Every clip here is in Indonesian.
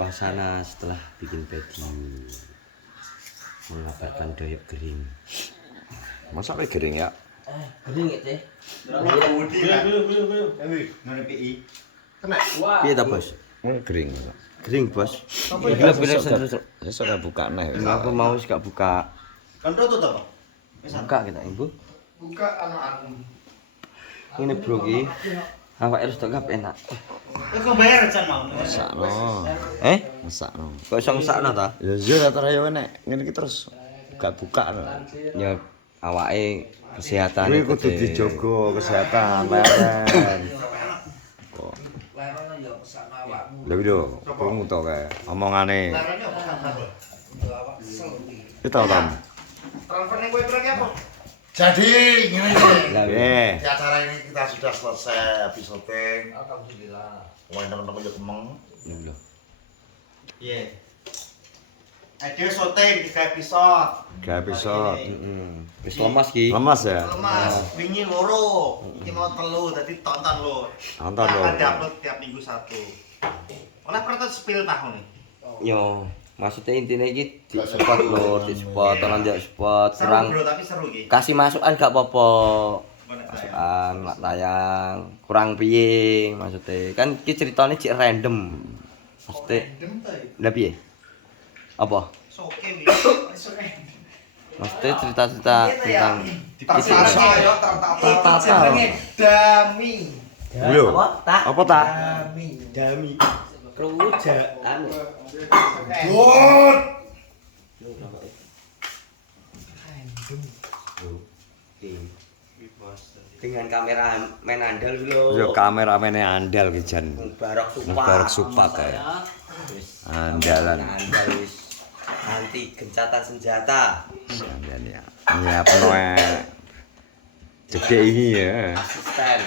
suasana setelah bikin video mengabarkan doyok kering. Masa kayak kering ya? Kering ya teh. Wah. Iya tak bos? Kering. Kering bos. Gila saya sudah buka nih. Aku mau sih gak buka. Kan tutup apa? Buka kita ibu. Buka anu. Ini bro ki. Awak harus tegap enak. Kok bayar can mau? Masakno. Masakno. Kok iso ngesakno ta? Ya iya rata raya enek. Ngene iki terus gak buka. Ya awake kesehatan Ini kudu dijogo kesehatan leren. Kok. Lha video, krungu to kae omongane. Larane apa kan? Itu tau tam. Transfer ning kowe berarti apa? Jadi ngene iki. Di acara ini kita sudah selesai habis syuting. Alhamdulillah. Wah, teman-teman yo kemeng. Lho. Iya. Ada syuting 3 episode. 3 episode. Heeh. Wis lemas ki. Lemas ya? Mas, wingi loro. Iki mau telu, dadi tonton lho. Tonton lho. Ada upload tiap minggu 1. Oleh protes spill tahun nih. Yo, maksudnya intinya iki di support lho, di support, tolong di support, Seru kurang bro, tapi seru iki. kasih masukan gak apa-apa. Bonek saya. Masukan, mak tayang, kurang piye maksudnya. Kan iki ceritanya cik random. Maksudnya, lah piye? Apa? Soke wi. Maksudnya cerita-cerita tentang Tertata ya, tertata. Jenenge Dami. Lho. Apa tak? Dami. Kerujaan. Good. Dengan kamera main andal lho. Yo kameramennya andal ki jan. Barok supat. Barok supat ya. Andalan. Andal wis anti gencatan senjata. Sampeyan ya. Iya penoe. Cedek ini ya. Asisten.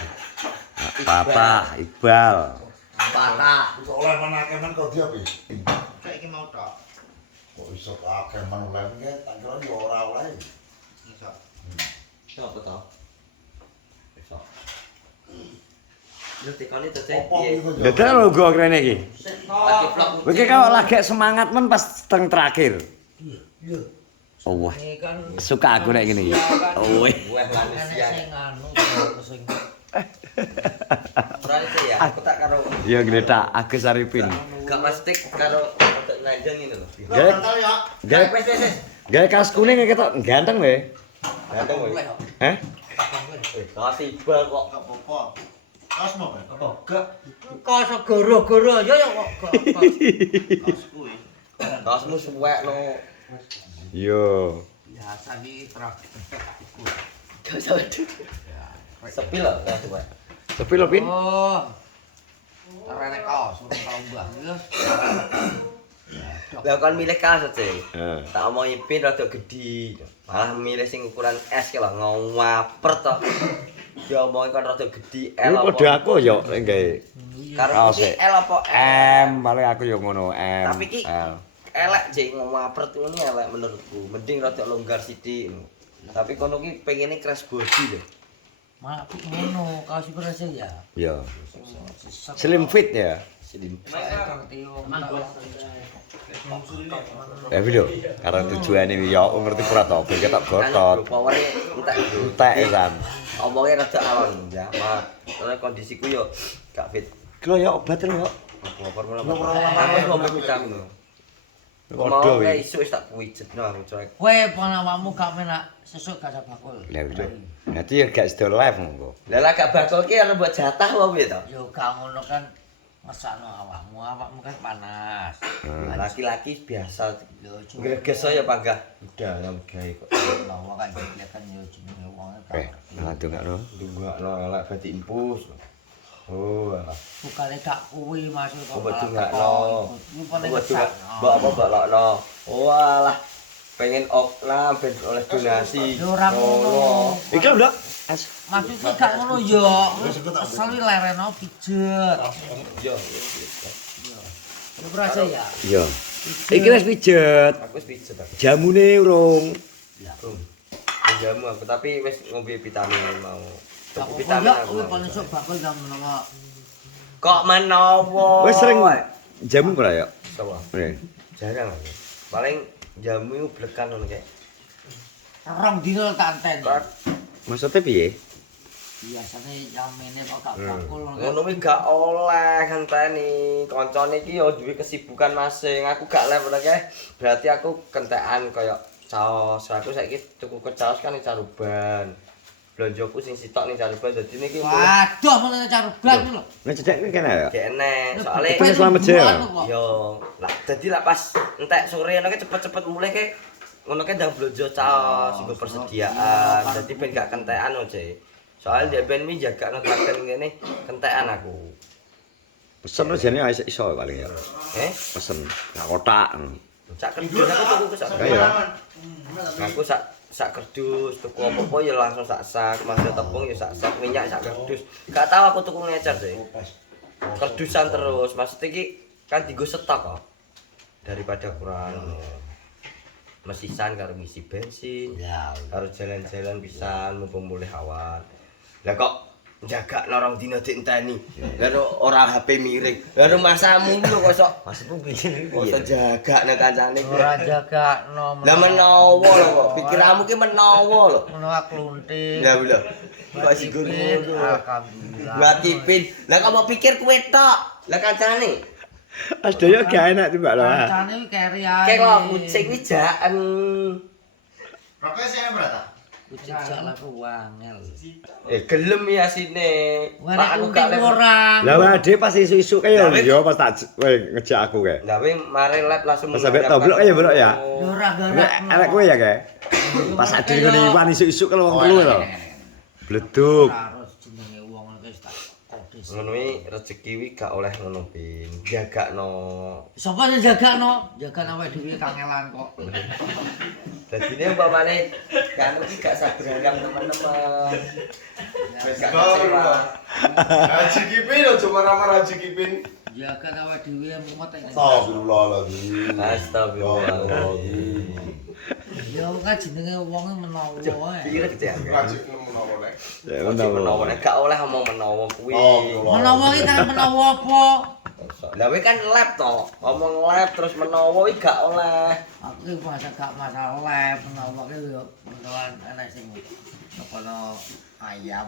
Papa Iqbal. Patah. Kok oleh menake men kok dia piye? Kayak iki mau tok. Kok iso akeh men oleh iki tak kira yo ora oleh. Iso. Sopo to? Iso. Lu tekone to Opo piye? iku yo? Dadah lho gua kene iki. Lagi vlog. Iki kalau lagi semangat men pas teng terakhir. Iya. Oh wah. Ini kan Suka aku nek gini. Oh weh. Weh manusia. sing anu sing Berarti itu ya, aku tak karo Ya gede tak Agus Arifin. gak plastik karo untuk nanjang ini loh. Lo Gak. kental ya. Gak Wes. gak kaos kuning ketok ganteng weh. Ganteng kowe. Heh? Kasih bal kok. Gak apa-apa. Kaos mau kan? Apa? Gak. kok goro-goro ya kok. Kaos kuwi. Kaosmu suwek no. Yo. Biasa iki truk. Gak usah wedhus. Sepi loh, gak suwek. Sepi lho Pin. Oh. Terene kaos urung tau mbah ya. Lah kan milih kaos sih. Heeh. Tak omongi pin rada gedhi. Malah milih sing ukuran S ki lho ngawapert to. Ya omongi kan rada gedhi L Lu apa. padha aku yo gawe Karo kaos iki e. L apa M, paling aku yo ngono M. Tapi ki L. elek jek ngawapert ngono elek menurutku. Mending rada longgar sithik. Tapi kono ki pengene crash body lho. Malah aku ngono kaos iku rasane ya. Yo. Slim fit ya. Slim. Video. Karena tujuane yo ngerti pura to ben ketok gotot. Power entek. Entek kan. Omongnya rada alon ya, maaf. Soalnya kondisiku yo gak fit. Kilo ya obat lho. Apa formula. Aku wis ngombe vitamin. Padha Mau wi. isu wis tak pijetno aku coy. Kowe pengawakmu gak menak sesuk gak bakul. Lah video. Nanti ya gak sedol live monggo. Lah lah gak bakal ki ana buat jatah apa piye to? Yo gak ngono kan mesakno awakmu kan panas. Laki-laki biasa. Yo Greges ya panggah. Udah yang gawe kok. Lawa kan kelihatan yo jenenge wong Ngadu gak lo? Dunggakno elek berarti impus. Oh, alah. Bukane gak kuwi maksud kok. Obat dunggakno. Rupane Obat dunggak. Mbak apa mbak lokno. Walah. Pengen oplah ben oleh donasi. Yo ora ngono. Iki lho, Ndok. Maksudnya gak ngono yo. Kesel lereno pijet. Yo. Yo berasa ya. Iya. Iki wis pijet. Aku wis pijet aku. Jamune urung. Jamu aku tapi wis ngombe vitamin mau. Aku Vitamin yo aku. kuwi paling sok bakul jam menawa. Kok menawa? Wis sering jamu ora ya? Coba. Oke. Jarang aku. Paling jamu blekan ngono kayak. Rong dino tak anteni. Maksudnya piye? Biasane jamene kok gak bakul Ngono kuwi gak oleh ngenteni. Kancane iki ya duwe kesibukan masing. Aku gak lep kae. Berarti aku kentekan kaya caos. Aku saiki tuku ke caos kan ning Caruban. Blonjoku sing sitok ning Caruban. Dadi niki Waduh meneh caruban lho. Nek cedek kene ya. kene. Soale Itu selamat jaya. yo lah dadi lah pas entek sore ngono ki cepet-cepet mulih ke ngono ki ndang blonjo caos nggo persediaan. Dadi ben gak kentekan oce. Soalnya dia ben mi jaga ngetaken ngene kentekan aku. Pesen rejane iso paling ya. Pesen gak kotak. Sak kerdus aku tuku ke sak. Kaya. Aku sak kerdus tuku apa-apa ya langsung sak mangga tepung ya sak minyak sak kerdus. Gak tahu aku tuku ngecer sih. Kerdusan terus. Maksudnya iki kan dienggo stok kok. Daripada kurang mesisan karo ngisi bensin. Ya. Karo jalan-jalan pisan mumpung mulih awan. Lah kok jaga lorong dina dienteni. Lah ora HP miring. Lah masamu lho kok sok. Maksudmu piye? Kok jaga nek kancane kuwi. Ora jagakno. Lah menawa lho kok. Pikiranmu ki menawa lho. Menawa klunting. Ya lho. Kok sigur ngono. Alhamdulillah. Ngatipin. Lah kok mau pikir kowe tok. Lah kancane. Mas Daya gak enak tuh Mbak Loh. Kancane keri ae. Kayak kok kucing kuwi jaen. Rokoknya saya berapa? Kucing salah ku wangel. Gelem ya sine. Ora klunting orang. Lah ade pas isu-isu kaya yo pas tak ngejak aku kae. Gawe mare lab langsung Pas sampe toblok ya Bro ya. Yo ora Nek elek kowe ya kae. Pas ade ngene iwan isu-isu kalau wong telu lho. Bleduk. Harus jenenge wong wis tak kodis. Ngono iki rezeki wi gak oleh ngono pin. Jagakno. Sapa sing jagakno? Jagan awake dhewe kangelan kok. Dadine umpamane kan iki gak sabrang teman-teman. Wis gak kecewa. Haji Kipin loh, cuma nama Haji Kipin. Jagan awake dhewe mumet nek. Astagfirullahaladzim. Astagfirullahaladzim. Ya kan jenenge wong menawa ae. Pikir gede ya. Haji menawa nek. Ya Menawa nek gak oleh ngomong menawa kuwi. Menawa iki kan menawa apa? Lah kowe kan lab to. Ngomong lab terus menawa iki gak oleh. Aku iki masa gak masalah menawa ki yo menawa enek sing kepala ayam.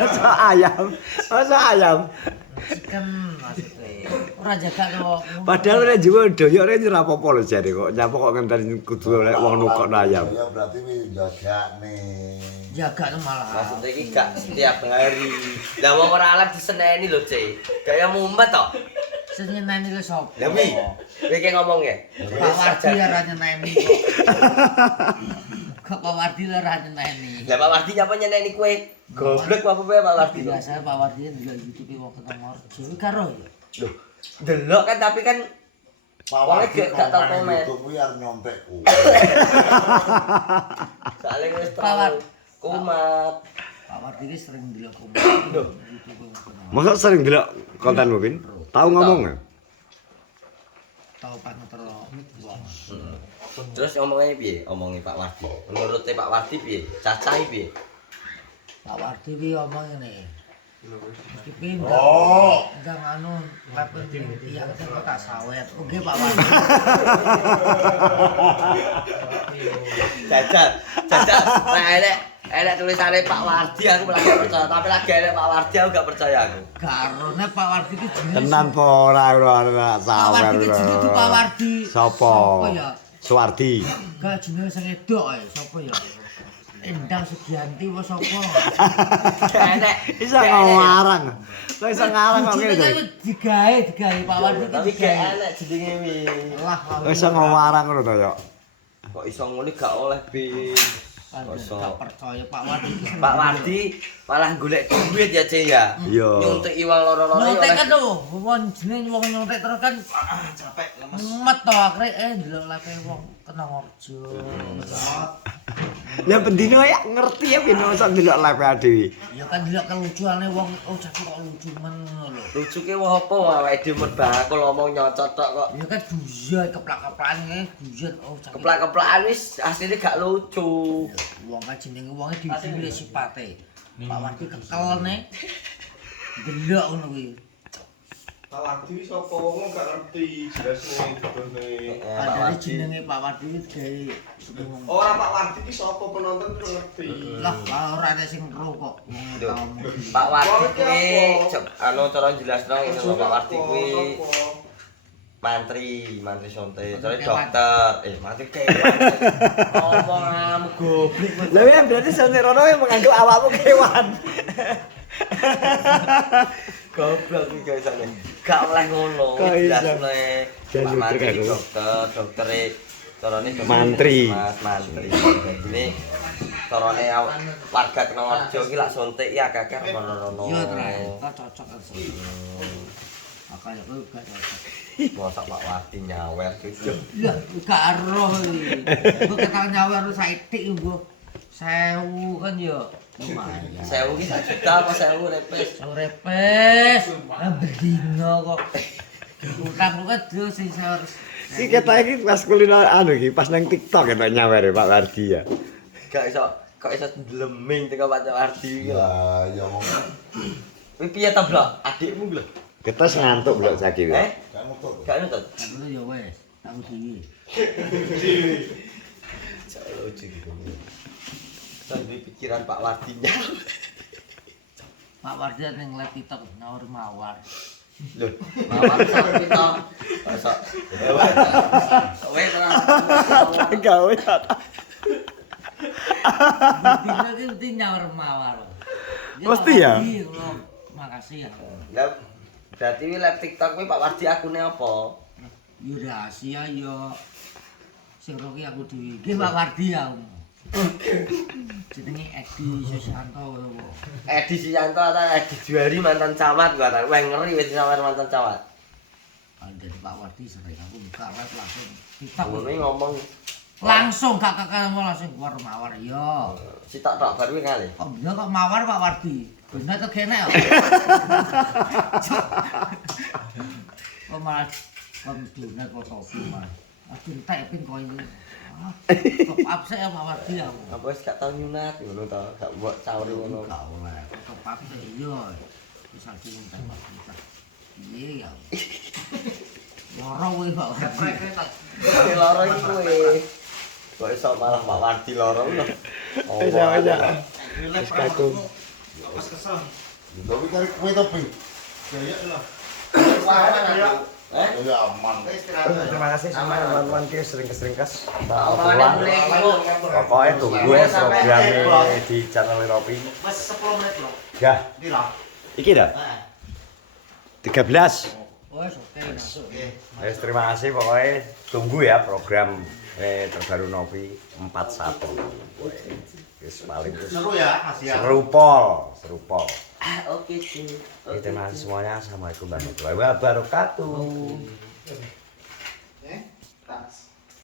Masa ayam. Masa ayam. Chicken maksudnya. Ora jagakno. Padahal nek jiwa doyok rene ora apa-apa lho jare kok. Nyapa kok ngenteni kudu oleh wong nukokno ayam. Ya berarti wis jaga nih. Jagakno malah. Maksudnya iki gak setiap hari. Lah wong ora alat diseneni lho, Cek. Kaya mumet to. Sing nyeneni le sapa? Lah wi, kowe ki ngomong ya. Pak Wardi ora nyeneni kok. Kok Pak Wardi ora nyeneni. Lah Pak Wardi nyapa nyeneni kowe? Goblok apa kowe Pak Wardi? Biasa Pak Wardi ndelok YouTube wong ketemu Arjo karo ya. Loh, delok kan tapi kan Pawai gak tau komen. YouTube kuwi arep nyontek ku. Soale wis Pak Wardi. kumat. Pak Wardi ki sering ndelok komen. Loh. YouTube wong ketemu. Masa sering delok kontenmu, Pin? Tahu ngomong nggak? Tahu panuter wong. Terus omongnya piye? Omongnya Pak Wardi. Menurut Pak Wardi piye? Cacahe piye? Pak Wardi ki omong ngene. Mesti pindah. Oh. Enggak anu, lapor tiyang sing tak sawet. Oke Pak Wardi. Cacat. Nah elek tulisane Pak Wardi aku lagi percaya, tapi lagi elek Pak Wardi aku gak percaya aku. Karone Pak Wardi ki jenenge. Tenan po ora ora Pak sawer. Wardi ki jenenge Pak Wardi. Sapa? Sapa ya? Suwardi. Gak jenenge sing edok ae, sapa ya? Endang Sugianti apa sapa? Enek. Bisa ngarang. Kok iso ngarang kok ngene. Jenenge digawe Pak Wardi ki Tapi gak digawe. enek jenenge wi. Lah, Kok iso ngarang ngono to yo. Kok iso ngene gak oleh Bin. Gak percaya Pak Wardi. Pak Wardi malah golek duit ya Cek ya. Iya. Nyuntik iwang loro-loro Nyontek kan tuh, wong jenenge wong nyontek terus kan Capek lemes. mumet to akhire ndelok live wong kena orjo. Ya bendino ya ngerti ya Pin iso delok live dhewe. Ya kan ndelok kelucuane wong oh cak kok lucu men ngono lho. lucu ki apa awake dhewe bakul ngomong nyocot tok kok. Ya kan duyan keplak-keplakan duyan oh cak. Keplak-keplakan wis asline gak lucu. Wong kan jenenge wonge dipilih sipate. Pak Wardi kekel ne. Delok ngono kuwi. Pak Wardi sapa wong gak ngerti jelasne dudune. Padahal jenenge Pak Wardi gawe Ora Pak Wardi ki sapa penonton kudu ngerti. lah ora ada sing ro kok wong Lho, tau. Pak Wardi kuwi anu cara jelasno ngene lho Pak Wardi kuwi mantri sonte, soalnya dokter, mantri kewan. Ngomong goblok. Lah ya berarti Sonte Rono yang menganggap awakmu kewan. Goblok iki guysane. Gak oleh ngono. Kok iso? Jelasne Pak Mantri doktere carane Mantri. Mas Mantri. Ini carane warga Kenawarjo iki lak sontek ya akeh rono-rono. Iya ternyata cocok kan. Makanya aku gak cocok. Mosok Pak Wardi nyawer gitu. Lah gak ero iki. Aku kenal nyawer saithik nggo 1000 kan ya. Lumayan. 1000 ki 1 juta apa 1000 repes? Repes. Berdino kok. Utang lu kan dhewe sing harus. Si kita iki pas kulino anu iki pas nang TikTok ya nyawer Pak Wardi ya. Gak iso kok iso ndleming teko Pak Wardi iki lho. Lah ya wong Kuwi piye ta, Blok? Adikmu lho. Kita ngantuk blok saiki ya. kan nutut. Gak nutut. Aku ya wis, aku dhewe. Jauh gitu. Sampai pikiran Pak Wardinya. Pak Wardi ning live TikTok nawar mawar. Loh, mawar sak kita. Sak. Wes ora. Gawe. Dino iki nyawar mawar. Mesti ya? Makasih ya. Lah berarti live TikTok kuwi Pak Wardi akune apa? Yo rahasia yo. Sing roki aku dhewe. Nggih Pak Wardi ya. Jenenge Edi Susanto lho. Edi Susanto atau Edi Juari mantan camat gua ta. Wah ngeri wis nyawar mantan camat. Dari Pak Wardi sering aku buka live langsung. TikTok Ngono ngomong langsung gak ketemu langsung keluar mawar yo. sitok tok baru kali. Kok bener kok mawar Pak Wardi? Bener kok kene ya. Kok malah dunia kok topi mah. Aku entek pin kok ini. Kok absen ya Pak Wardi ya. Apa wis gak tau nyunat ngono to, gak mbok cauri ngono. Gak oleh. Kok absen iya. Bisa diminta Pak Wardi. Iya ya. Loro kuwi Pak Wardi. Loro iki kuwi. Kok iso malah Pak Wardi loro lho. Wis aja. Wis kaku. Pas kesel. Tapi kan kue topi. Gaya lah. Ya aman. Terima kasih sama teman-teman ki sering-keseringkes. Ora boleh iku. Pokoknya tunggu ya programnya di channel Ropi. Mas 10 menit lho. Ya, Piro? iki dah. 13. Wes oke masuk. Wes terima kasih pokoknya tunggu ya program terbaru Novi 41. Wis paling Seru ya, Mas ya. seru pol. Oke sih. Terima kasih semuanya. Assalamualaikum warahmatullahi wabarakatuh. Tas.